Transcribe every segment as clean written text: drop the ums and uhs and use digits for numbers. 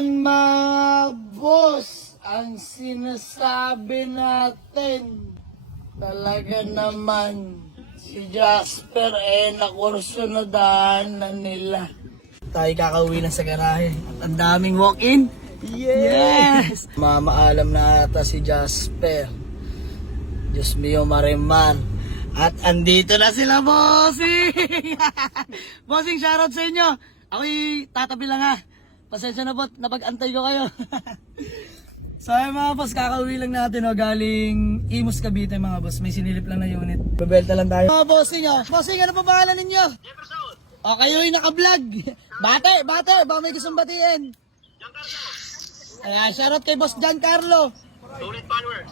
Ayan mga boss, ang sinasabi natin, talaga naman si Jasper nakurso na daanan nila. Tayo kakauwi na sa garahe at ang daming walk-in. Yes! Mamaalam na ata si Jasper. Diyos mio Marimar. At andito na sila, bossing! Bossing, shoutout sa inyo. Ako'y tatabi lang ha. Pasensya na po, napag-antay ko kayo. So ayun mga boss, kakauwi lang natin galing Imus Cavite mga boss. May sinilip lang na unit. Bebelta lang tayo. Mga bossing Bossing, ano pa pangalan ninyo? O kayo'y naka-vlog. Bate, ba may gustong batiin? Ayan, shoutout kay Boss Giancarlo. Solid follower.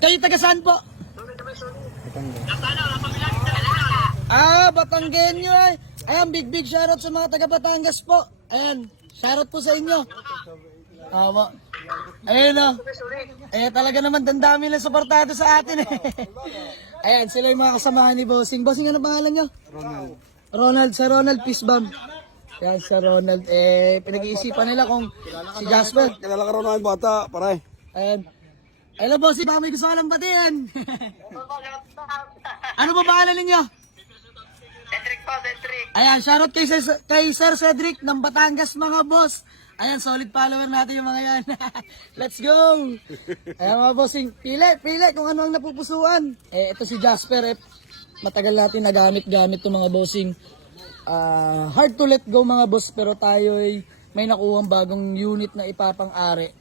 Kayo taga saan po? Solid naman, solid. Batanggenyo ay. Ayan, big shoutout sa mga taga Batangas po. Ayan, shoutout po sa inyo. Ayun talaga naman dandami lang suportado sa atin Ayan, sila yung mga kasamahan ni Bossing. Bossing, ano pangalan nyo? Ronald, sa Ronald Peace Bomb. Yan sa Ronald, pinag-iisipan nila kung si Jasper. Kilala ka Ronald bata, paray. Ayan. Hello bossing, baka may gusto ka lang batiin. Ano ba pangalan ninyo? Cedric po, Cedric. Ayan, shoutout kay Sir Cedric ng Batangas mga boss. Ayan, solid follower natin yung mga yan. Let's go! Ayan mga bossing, pili kung ano ang napupusuan. Ito si Jasper, matagal natin nagamit-gamit itong mga bossing. Hard to let go mga boss, pero tayo ay may nakuhang bagong unit na ipapang-ari.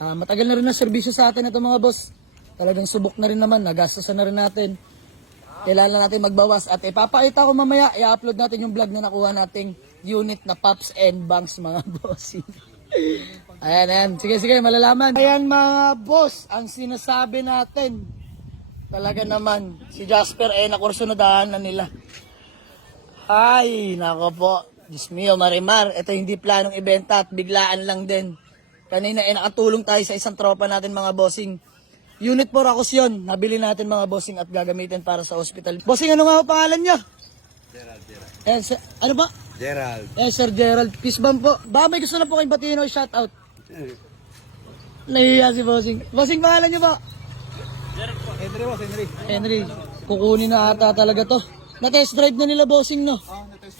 Matagal na rin na serbisyo sa atin ito mga boss. Talagang subok na rin naman, nagastasan na rin natin. Kailangan natin magbawas at ipapakita ko mamaya, i-upload natin yung vlog na nakuha nating unit na Pops and Banks mga bossing. Ayan. Sige, malalaman. Ayan mga boss, ang sinasabi natin, talaga naman, si Jasper nakurso na daanan nila. Ay, nako po. Diyos mio, Marimar. Ito hindi planong ibenta at biglaan lang din. Kanina nakatulong tayo sa isang tropa natin mga bossing. Unit 4 akos yun. Nabili natin mga bossing at gagamitin para sa hospital. Bossing, ano nga ang pangalan nyo? Gerald. Ano ba? Gerald. Sir Gerald. Peace bomb po. Baka may gusto na po kayong batiin o shoutout. Nahihiya si bossing. Bossing, pangalan nyo ba? Henry. Kukunin na ata talaga to. Na-test drive na nila bossing, no?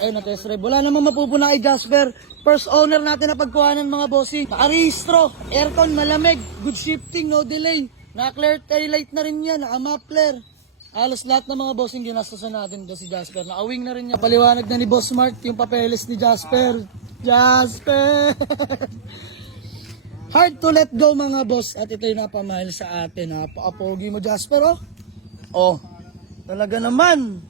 Na-test drive. Wala namang mapupuna kay Jasper. First owner natin na pagkuhanan mga bossing. Naka-rehistro, aircon, malamig, good shifting, no delay. Naka-clear taillight na rin yan, naka-muffler. Halos lahat ng mga bossing ginastosan natin ito si Jasper. Naka-wing na rin niya. Paliwanag na ni Boss Mark yung papeles ni Jasper. Jasper! Hard to let go mga boss. At ito yung napamahal sa atin. Napaka-pogi mo Jasper, talaga naman.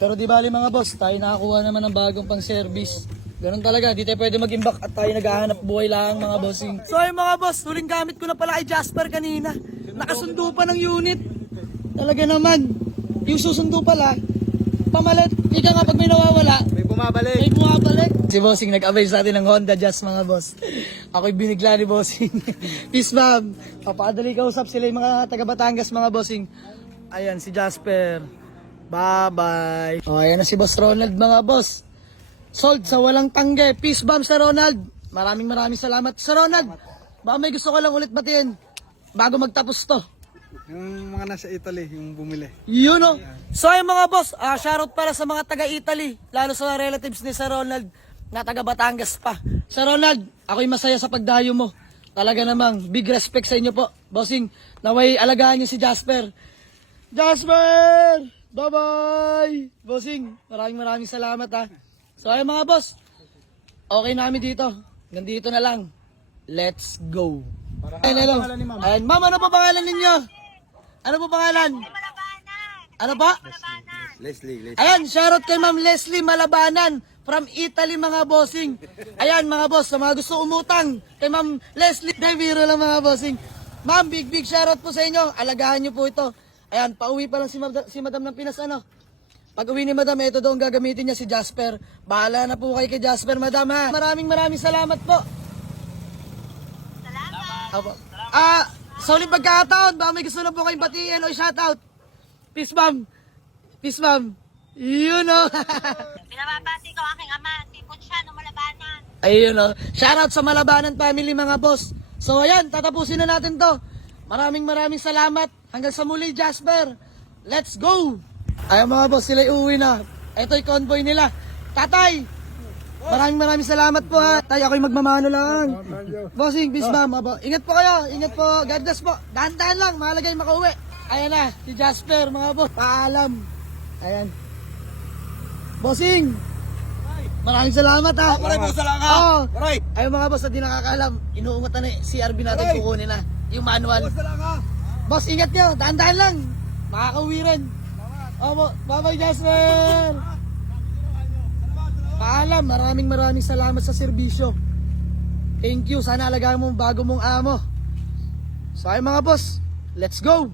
Pero di bali mga boss, tayo nakakuha naman ng bagong pang service. Ganun talaga, di tayo pwede mag-imbak at tayo naghahanap buhay lang mga bossing. So ayun mga boss, huling gamit ko na pala kay Jasper kanina. Nakasundo pa ng unit. Talaga naman, yung susundo pala, pamalit. Ika nga pag may nawawala, May bumabalik. may bumabalik. Si bossing nag-avail sa atin ng Honda Jazz mga boss. Ako'y binigla ni bossing. Peace bomb. Papadali kausap sila yung mga taga Batangas mga bossing. Ayan si Jasper. Bye-bye. Ayan na si Boss Ronald mga boss. Sold sa walang tangge. Peace bomb sa Ronald. Maraming salamat sa Ronald. Baka may gusto ko lang ulit batiin bago magtapos to. Yung mga nasa Italy, yung bumili. Yun So ayun mga boss, shoutout para sa mga taga-Italy, lalo sa relatives ni Sir Ronald na taga Batangas pa. Sir Ronald, ako'y masaya sa pagdayo mo. Talaga namang big respect sa inyo po. Bossing, naway alagaan niyo si Jasper. Jasper! Bye-bye! Bossing, maraming salamat So ayun mga boss, okay na kami dito. Nandito na lang. Let's go. Ayun, ma'am, ano pa pangalan ninyo? Ano pa pangalan? Ano pa? Leslie. Ayan, shoutout kay Ma'am Leslie Malabanan from Italy mga bossing. Ayan mga boss, sa mga gusto umutang kay Ma'am Leslie, biro lang mga bossing. Ma'am, big shoutout po sa inyo. Alagaan niyo po ito. Ayan, pauwi pa lang si Madam ng Pinas Pag uwi ni Madam, ito daw ang gagamitin niya si Jasper. Bahala na po kayo kay Jasper, Madam Maraming salamat po. Salamat. Sa uling pagkakataon, baka may gusto na po kayong batiin o shoutout. Peace bomb. Yun Pinababati ko aking ama, si Punsya, Malabanan. Ayun o. Shoutout sa Malabanan family mga boss. So ayan, tatapusin na natin to. Maraming salamat. Hanggang sa muli, Jasper. Let's go! Ayun mga boss, sila uuwi na. Ito yung convoy nila. Tatay! Maraming salamat po ha. Tay, ako'y magmamano lang. Bossing, bis ma'am. Ingat po kayo. Ingat po. God bless po. Dahan-dahan lang. Mahalaga yung makauwi. Ayan na, si Jasper mga boss. Paalam. Ayan. Bossing! Maraming salamat ha. Maraming salamat. Oo. Maray. Ayun mga boss, na di nakakaalam. Inuungat na ni CRB natin kukunin na. Yung manual. Boss, ingat nyo. Dahan-dahan lang. Makakauwi rin. Opo. Bye-bye, Jasper. Paalam. Maraming salamat sa serbisyo. Thank you. Sana alagaan mo ang bago mong amo. So ayun mga boss, let's go!